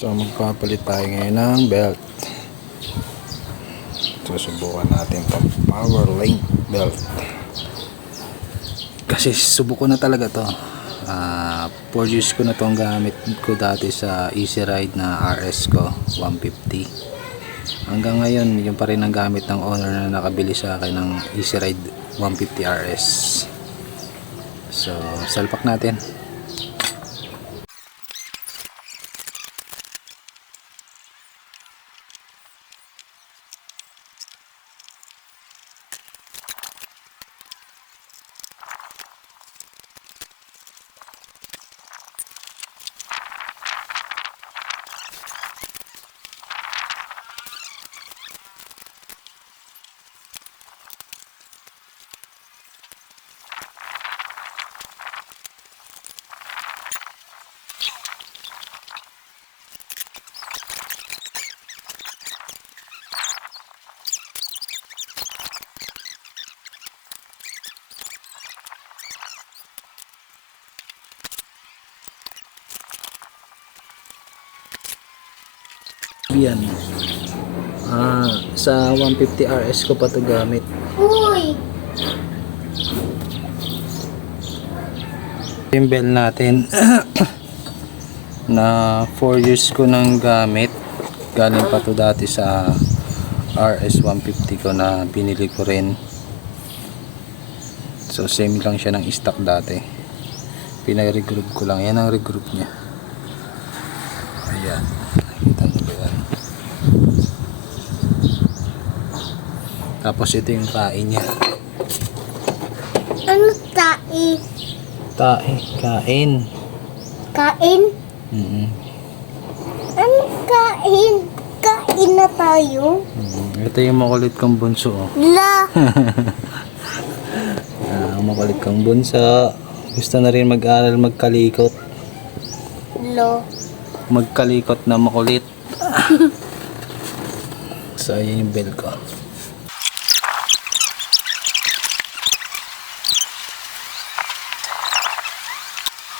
So magpapalit tayo ngayon ng belt. Susubukan natin itong power link belt. Kasi subuko na talaga to. 4 years ko na itong gamit ko dati sa Easy Ride na RS ko 150. Hanggang ngayon yung pa rin ang gamit ng owner na nakabili sa akin ng Easy Ride 150 RS. So salpak natin. Yan. Sa 150 RS ko pa to gamit. Uy! Yung bell natin na 4 years ko nang gamit. Galing pa to dati sa RS 150 ko na binili ko rin. So same lang siya ng stock dati. Pinag-regroup ko lang. Yan ang regroup niya. Ayan. Kita nyo ba yan? Tapos ito yung kain niya. Ano tae? Kain. Kain? Ano kain? Kain na tayo? Ito yung makulit kong bunso. Oh. La! Makulit kong bunso. Gusto na rin mag-aral magkalikot. Lo. Magkalikot na makulit. So ayan yung bell ko.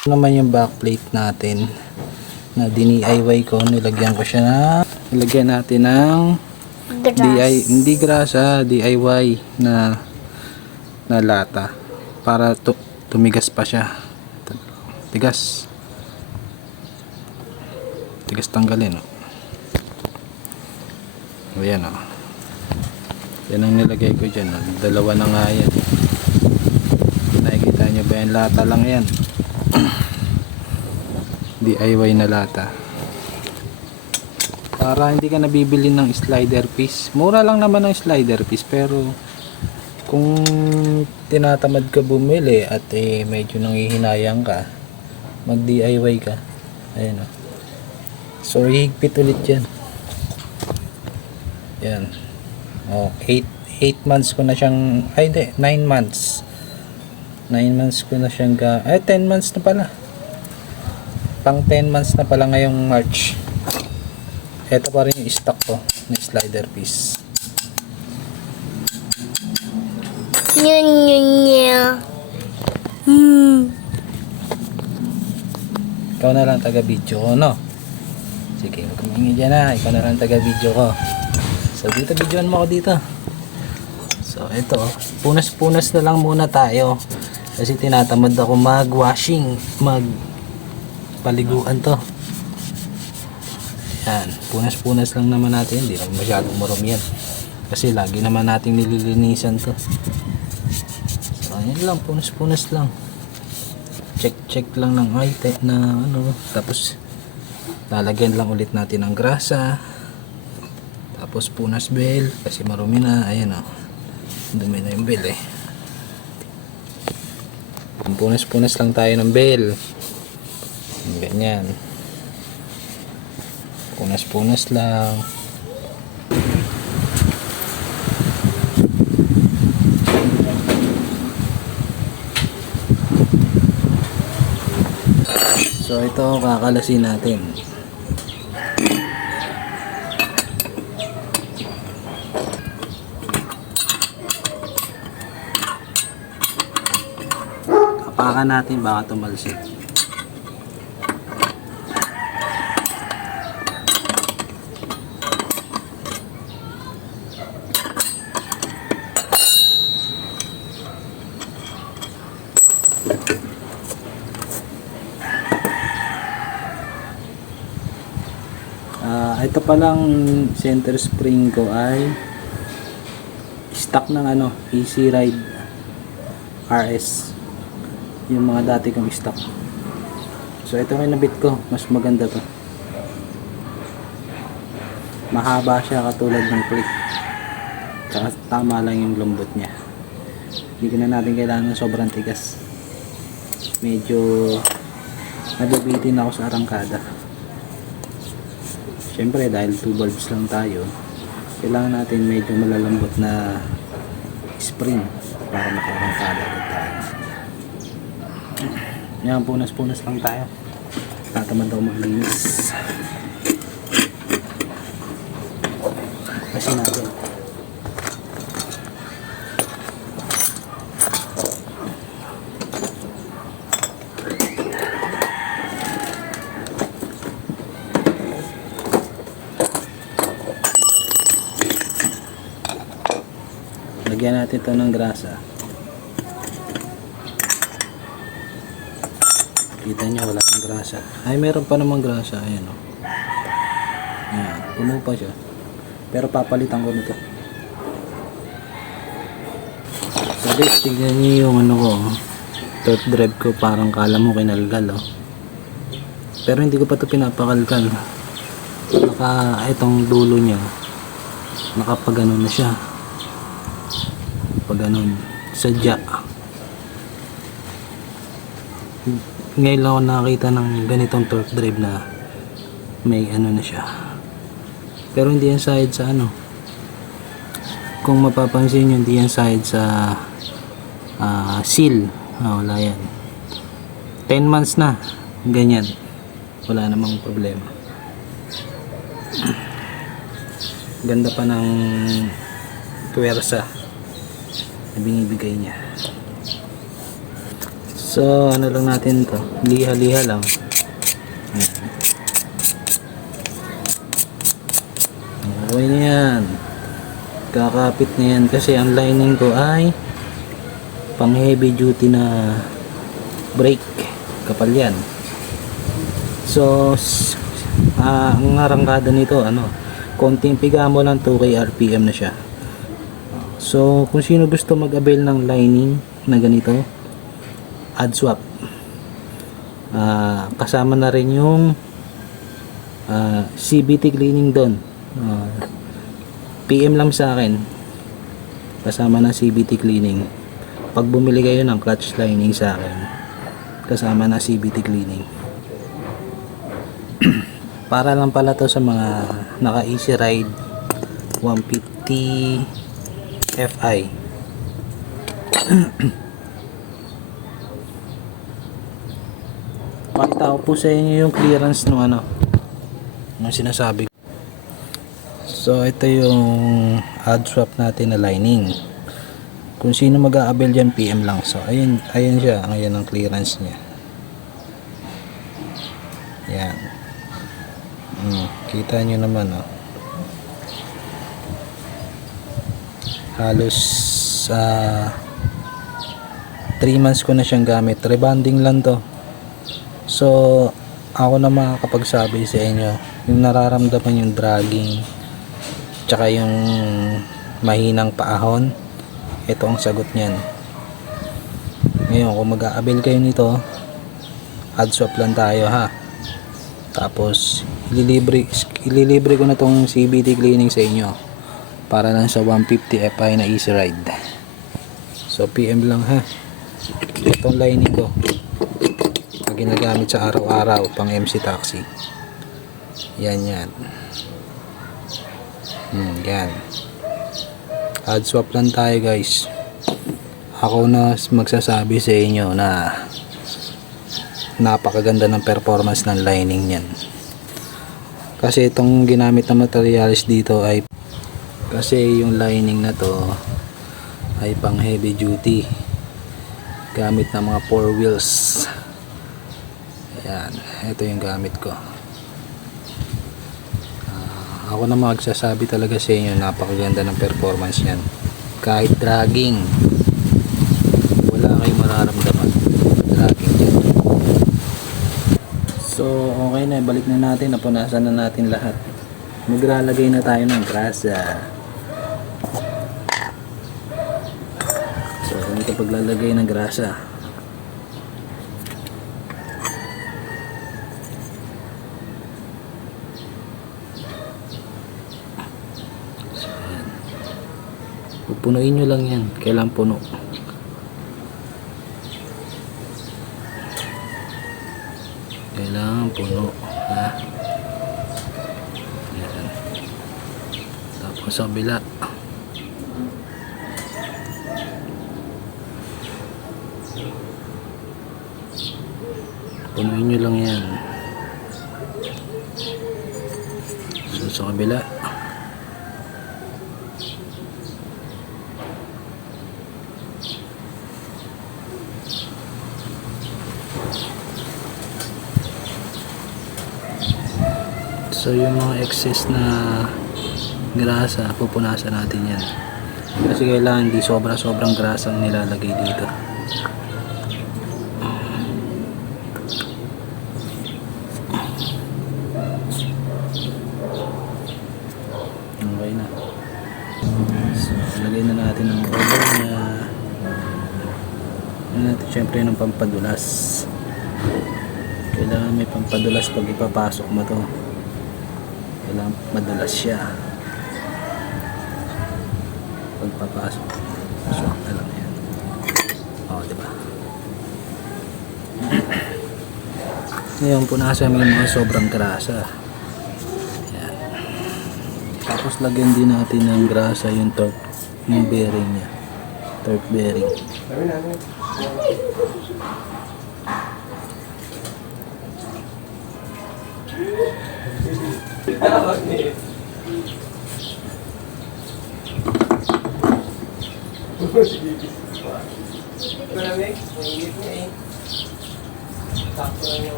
Ito naman yung backplate natin na DIY ko. Nilagyan ko siya na nilagyan natin ng hindi grasa, DIY na lata para tumigas pa siya. Tigas tanggalin. Ayan o. Yan ang nilagay ko dyan. Dalawa na nga yan. Nakikita nyo ba yan? Lata lang yan. DIY na lata. Para hindi ka nabibili ng slider piece. Mura lang naman ang slider piece. Pero kung tinatamad ka bumili at medyo nanghihinayang ka, mag DIY ka. Ayan o. So higpit ulit yan. Yan. Oh, 8 months ko na siyang, ay hindi, 9 months. 9 months ko na siyang 10 months na pala. Pang 10 months na pala ngayong March. Ito pa rin yung stock ko na slider piece. Nya. Ikaw na lang taga-video ko, no? Sige, huwag kumingi dyan na. Ikaw na lang taga-video ko. So, dito, videoan mo ako dito. So, ito. Punas-punas na lang muna tayo. Kasi tinatamad ako mag-washing. Mag-paliguan to. Yan. Punas-punas lang naman natin. Hindi naman masyadong marumi yan. Kasi lagi naman nating nililinisan to. So, yan lang. Punas-punas lang. Check lang ng item na ano. Tapos, lalagyan lang ulit natin ng grasa. Tapos punas bell kasi marumi na. Ayan o. Dumi na yung bell eh. Punas-punas lang tayo ng bell. Ganyan. Punas-punas lang. So ito kakalasin natin. Kapakan natin baka tumalsik. Ito palang center spring ko ay stock ng Easy Ride RS, yung mga dati kong stock. So ito yung nabit ko, mas maganda to, mahaba siya katulad ng click, tsaka tama lang yung lambot niya, hindi ko na natin kailangan ng sobrang tigas. Medyo nabibitin ako sa arangkada. Siyempre dahil 2 bulbs lang tayo, kailangan natin medyo malalambot na spring para makarangkada agad tayo. Yan, punas-punas lang tayo. Tatamad ako maglinis. Kasi natin. Lagyan natin ito ng grasa. Kita nyo, wala ng grasa. Ay, meron pa namang grasa. Ayan o. Ayan, pumupa siya. Pero papalitan ko nito. So guys, tignan nyo yung torque drive ko. Parang kala mo kinalgal o. Pero hindi ko pa ito pinapakalkal. Itong dulo niya, nakapagano na siya. Pag ganun, sadya. Ngayon lang ako nakakita ng ganitong torque drive na may na siya. Pero hindi yan side sa kung mapapansin nyo, hindi yan side sa seal. Wala yan. 10 months na ganyan, wala namang problema. Ganda pa ng puwersa na binibigay niya. So lang natin to, liha-liha lang. Okay na yan, kakapit na yan kasi ang lining ko ay pang heavy duty na brake, kapal yan. So ang arangkada nito konting piga mo lang 2k RPM na siya. So kung sino gusto mag-avail ng lining na ganito, add swap, kasama na rin yung CVT cleaning doon. PM lang sa akin, kasama na CVT cleaning. Pag bumili kayo ng clutch lining sa akin, kasama na CVT cleaning. Para lang pala to sa mga naka Easy Ride 150 Fi. Pakita ko po sa inyo yung clearance ng yung sinasabi. So ito yung add swap natin na lining. Kung sino mag-a-avail dyan, PM lang. So ayun siya, ayan ang clearance niya. Yan. Kita nyo naman halos 3 months ko na siyang gamit. Rebonding lang to. So ako na makakapagsabi sa inyo, yung nararamdaman yung dragging tsaka yung mahinang paahon, ito ang sagot niyan. Ngayon kung mag-a-avail kayo nito, add swap lang tayo ha. Tapos ililibre ko na tong CVT cleaning sa inyo para lang sa 150 Fi na Easy Ride. So PM lang ha. Itong lining ko na ginagamit sa araw-araw pang MC taxi. Yan. Yan. Add swap lang tayo guys. Ako na magsasabi sa inyo na napakaganda ng performance ng lining niyan. Kasi itong ginamit na materials dito ay kasi yung lining na to ay pang heavy duty, gamit ng mga 4 wheels. Ayan, ito yung gamit ko. Ako na magsasabi talaga sa inyo, napakaganda ng performance niyan. Kahit dragging, wala kayong mararamdaman dragging yan. So okay na, balik na natin, napunasan na natin lahat. Maglalagay na tayo ng grasa. So, ganito paglalagay ng grasa. So, yan. Pupunuin nyo lang yan. Kailangan puno. Kailangan puno. Ha? Yan. Tapos sa kabila. Punuin nyo lang yan. So sa kabila. So yung mga excess na grasa, pupunasan natin yan. Kasi kailangan hindi sobrang grasa ang nilalagay dito. Okay na. So lagay na natin ang oil na natin syempre ng pampadulas. Kailangan may pampadulas pag ipapasok mo to. Kailangan madulas siya pagpapasok. Swak na lang yan. O, diba? Ngayon, punasan mo yung mga sobrang grasa. Yan. Tapos lagyan din natin ng grasa yung torque, yung bearing niya. Torque bearing.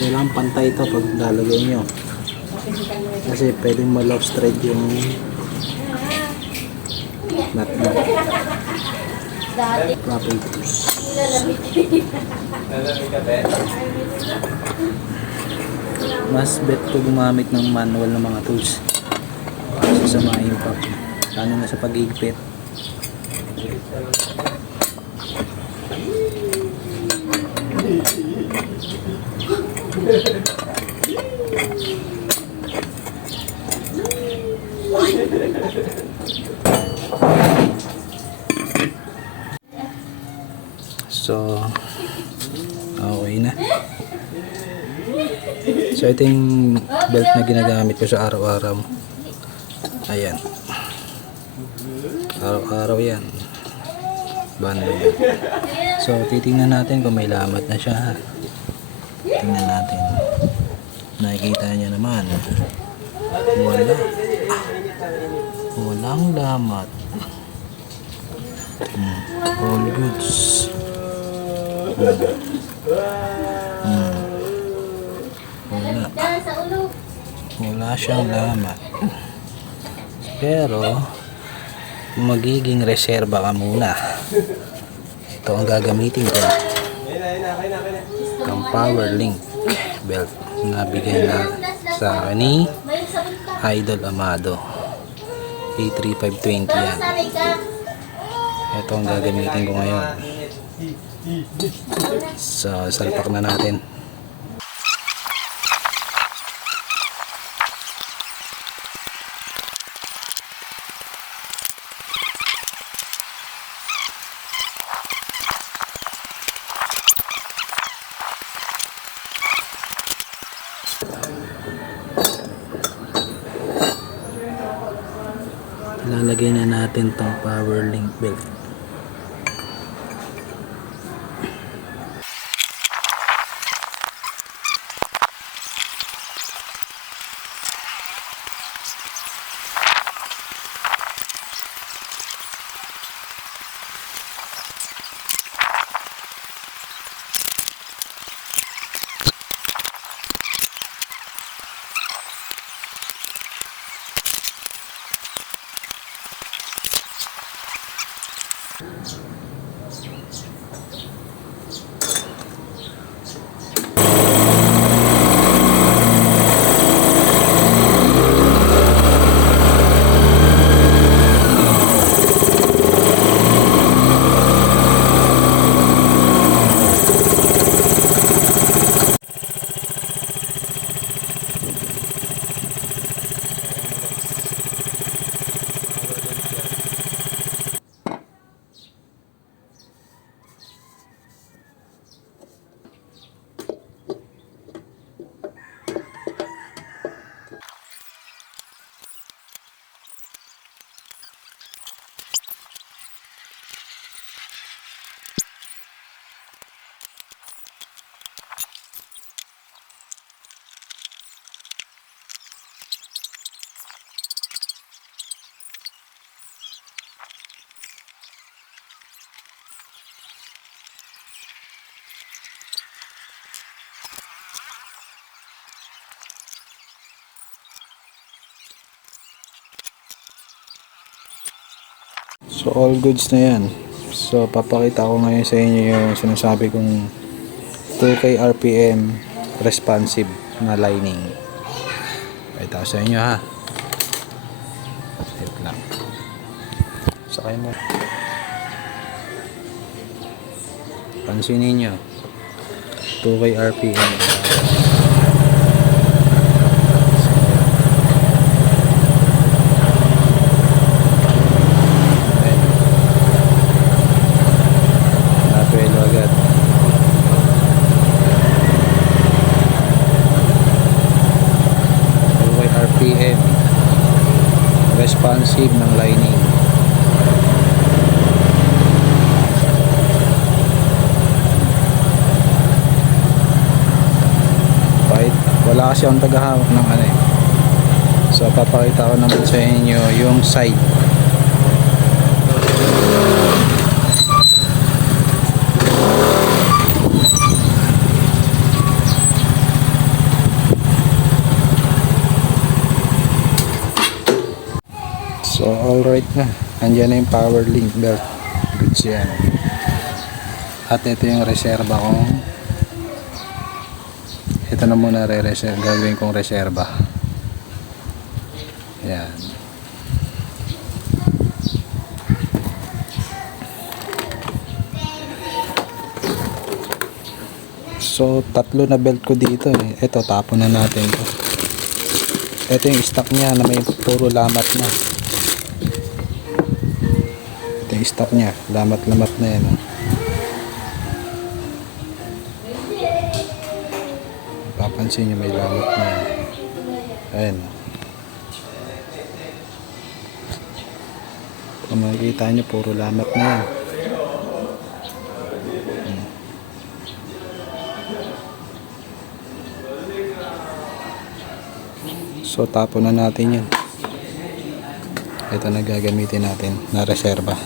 Kailangan pantay ito pag lalagay nyo. Kasi pwedeng ma-lost thread yung nut mo. Proper tools. Mas bet ko gumamit ng manual ng mga tools kasi sa mga impact. Lalo na sa pag-igpit. So, okay na. So, ito yung belt na ginagamit ko sa araw-araw. Ayan. Araw-araw yan. Bando yan. So, titingnan natin kung may lamat na siya. Tingnan natin. Nakikita niya naman. Wala. Walang lamat. All goods. Wala siyang lamat. Pero magiging reserba ka muna. Ito ang gagamitin ko. Ang power link belt na bigay na sa akin ni Idol Amado. A3520 yan. Ito ang gagamitin ko ngayon. So, salpak na natin. Lalagay na natin tong power link belt. So all goods na yan. So papakita ko ngayon sa inyo yung sinasabi kong 2K RPM responsive na lining. Pakita ko sa inyo ha. Wait lang. Sakay mo. Pansinin nyo. 2K RPM. RPM responsive ng lining. Kahit wala kasi akong tagahawak ng ano eh. So papakita ko naman sa inyo yung side. So alright na, andyan na yung power link belt, goods yan. At ito yung reserba kong, ito na muna gagawin kong reserba. Yan. So tatlo na belt ko dito eh. Ito tapon na natin to. Ito yung stock niya na may puro lamat na. Yung stock niya, lamat-lamat na yan. Papansin nyo may lamat na yan. Ayan. Kung makikita nyo, puro lamat na yan. So tapon na natin yan. Ito na gagamitin natin na reserba.